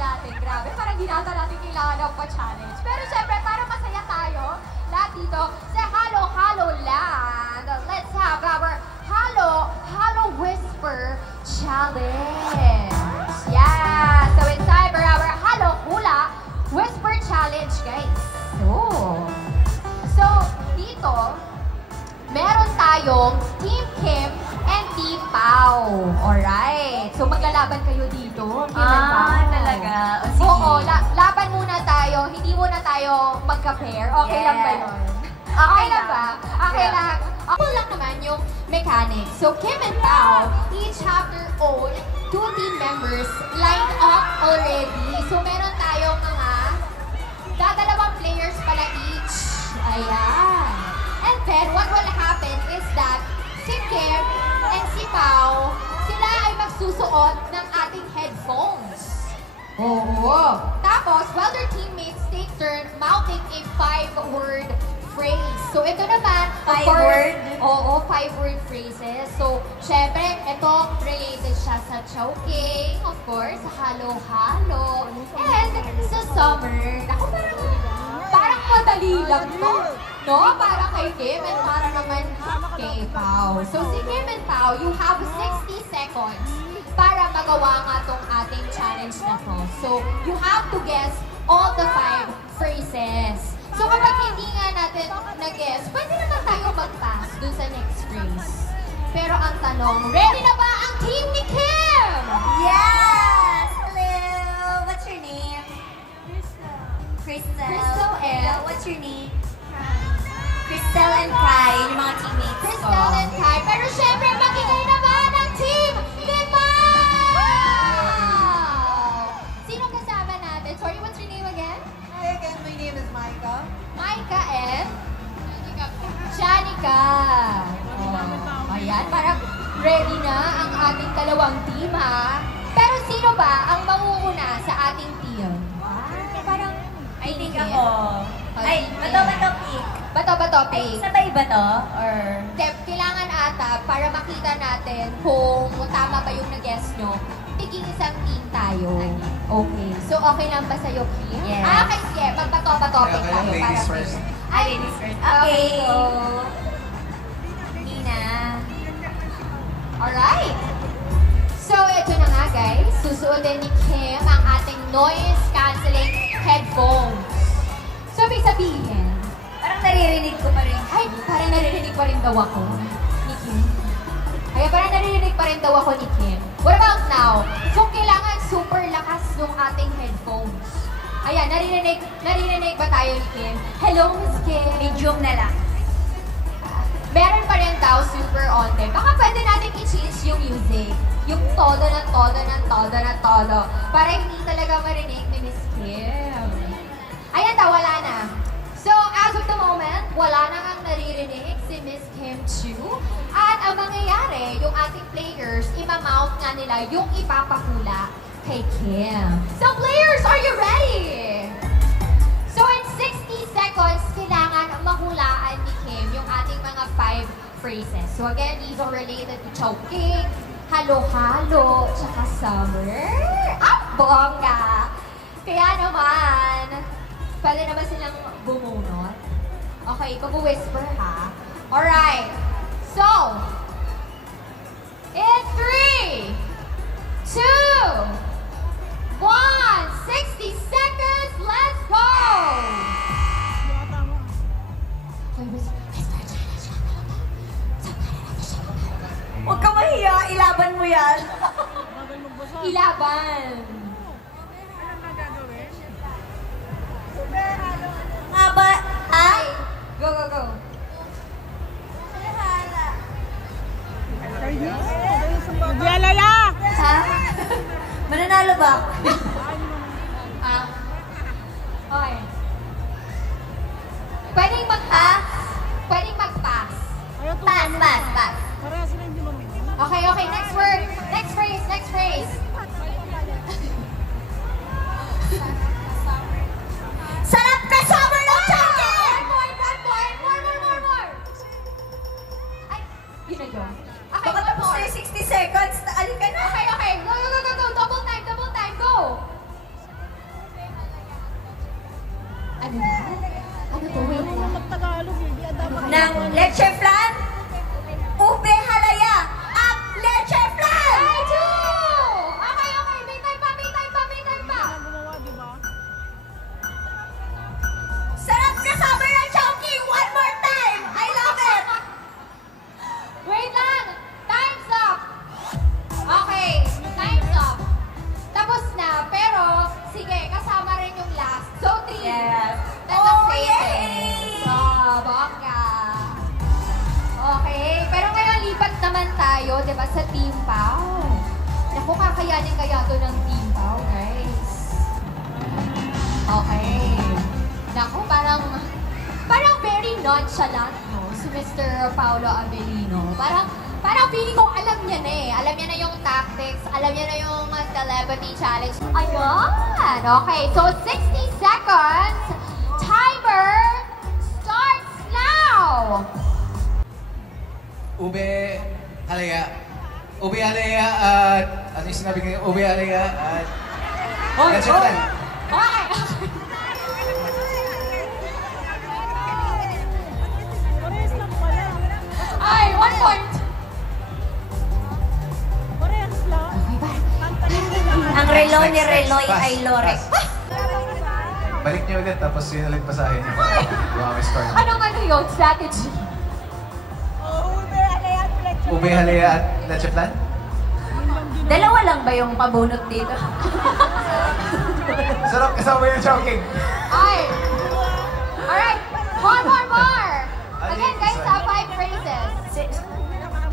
natin. Grabe, parang di nata natin kailangan ng pa-challenge. Pero syempre, para masaya tayo, lahat dito sa Halo Halo Land, let's have our Halo Halo Whisper Challenge. Yeah, so it's time for our Halo Hula Whisper Challenge, guys. So dito, meron tayong Team Kim and Team Pao. Alright. So, maglalaban kayo dito. Kim and Pao. Talaga. O, sige. Oo, laban muna tayo. Hindi muna tayo magka-pair. Okay lang ba yun? Okay lang ba? Okay lang. Ako lang naman yung mechanics. So, Kim and Pao each have their own 2 team members lined up already. So, meron tayong mga dadalawang players pala each. Ayan. And then, what will happen is that si Kim and si Pao, sila ay magsusuot ng ating headphones. Oo. Tapos, while their teammates take turn mouthing a 5-word phrase. So, ito naman, of course, 5-word? Oo, 5-word phrases. So, syempre, ito related siya sa choking, of course, sa halo-halo, and sa summer. Ako, parang madali lang to. No? Para kay Kim and para naman kay Pao. So si Kim and Pao, you have 60 seconds para magawa nga tong ating challenge na to. So you have to guess all the 5 phrases. So kapag hindi nga natin na-guess, pwede naman tayo mag-pass dun sa next phrase. Pero ang tanong, ready na ba ang team ni Kim? Yes! Hello! What's your name? Crystal. Crystal and? What's your name? Crystal and Kai, yung mga teammates ko. Crystal and Kai. Pero syempre, makikay naman ang team ni Pao! Sino kasama natin? Sorry, what's your name again? Hi again, my name is Micah. Micah and? Shanika. Oh, ayan, parang ready na ang ating dalawang team, ha? Pero sino ba ang mangunguna sa ating team? Parang, I think ako. Ay, bato pick. Bato, Ay, pick. sabay ba to? Or... Kailangan ata para makita natin kung tama ba yung nag-guess nyo, tiging isang team tayo. Okay. So, okay lang ba sa'yo, Kim? Yes. Okay, sige. Magbato-topic tayo. ladies para first. Ay, ladies first. Okay. Okay. So, Nina. alright. So, ito na nga, guys. Susuotin ni Kim ang ating noise-canceling headphones. So, ibig sabihin, Parang naririnig ko pa rin. ay, parang naririnig pa rin daw ako ni Kim. Ay, parang naririnig pa rin daw ako ni Kim. What about now? So, kailangan super lakas ng ating headphones. Ayan, naririnig ba tayo ni Kim? Hello, Miss Kim. Medium na lang. Meron pa rin daw super on them. Baka pwede natin i-change yung music. Yung todo ng todo. Para hindi talaga marinig ni Miss Kim. Ayan daw, wala na. So, as of the moment, wala na ngang naririnig si Miss Kim Chu. At ang mangyayari, yung ating players, imamount nga nila yung ipapahula kay Kim. So, players, are you ready? So, in 60 seconds, kailangan mahulaan ni Kim yung ating mga 5 phrases. So, again, these are related to choking, halo-halo, tsaka summer. Bongga! Kaya naman, pwede naman silang bumunot. Okay, pag-whisper ha. Alright. So, in 3, 2, 1, 60 seconds, let's go! Okay, whisper challenge. Huwag ka mahiya, ilaban mo yan. Ilaban. Nga ba? Ay, go. Yalala! Ha? Mananalo ba? Okay. Pwedeng mag-pass. Pass. Okay, next word. Next phrase. Sarap ka summer ng chocolate! One more. Ay, yun na yun. Okay, Baka one tapos more. na yung 60 seconds, alin ka na. Okay. Go. Double time, go. Ano ba? Ano to? Wait lang. Tagalog, hindi dapat. Ng leche flan, ube halaya, at leche flan! Ay, two! Okay, okay. May time pa, may time pa, may time pa. Gumawa, di ba? Sarap kasama ng Chowking! One more time! I love it! Wait lang! Time's up! Okay, time's up. Tapos na, pero sige, kasama rin yung last. So, 3. Yes. That's Oh, the yay! So, bongga. Okay, pero ngayon lipat naman tayo, di ba, sa Team Pau. Naku, kakayanin kaya to ng Team Pau, guys. Okay. Naku, parang very nonchalant, no? Si Mr. Paolo Avellino. Parang feeling ko alam niya na eh. Alam niya na yung tactics, alam niya na yung celebrity challenge. Ayan! Okay, so 60 seconds. Timer starts now! Ube halaya. Ube halaya at ano yung sinabi ko? Ube halaya at leche flan. Okay. Parehas lang pala. Ay, 1 point. Parehas lang. Ang relo ni Reloy ay Lores. Balik niyo ulit tapos yun ulit basahin niyo. Yung aming score. Anong ano yun? Strategy. Ube halaya at leche flan? Dalawa lang ba yung pabunot dito? Sarap kasama yung Chowking. Ay. Alright. More. Again, guys, 5 phrases.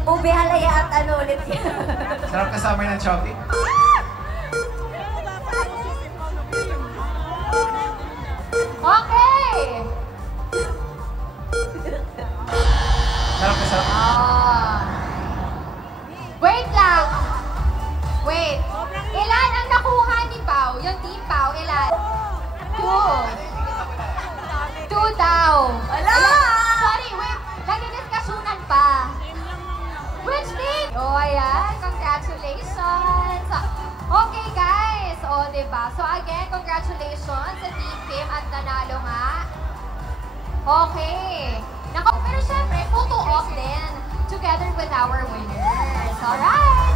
Ube halaya at ano ulit yan? Sarap kasama yung Chowking. Okay. Sarap kasama. Wait lang. Wait. Ilan ang nakuha ni Pau? Yung Team Pau, ilan? 2. 2 daw. Ala! Sorry, wait. Nagdidiskusyonan pa. Which team? Oh, ayan. Congratulations. Okay, guys. O, diba? So, again, congratulations sa Team Kim at nanalo nga. Okay. Pero syempre, photo off din together with our winners. Alright!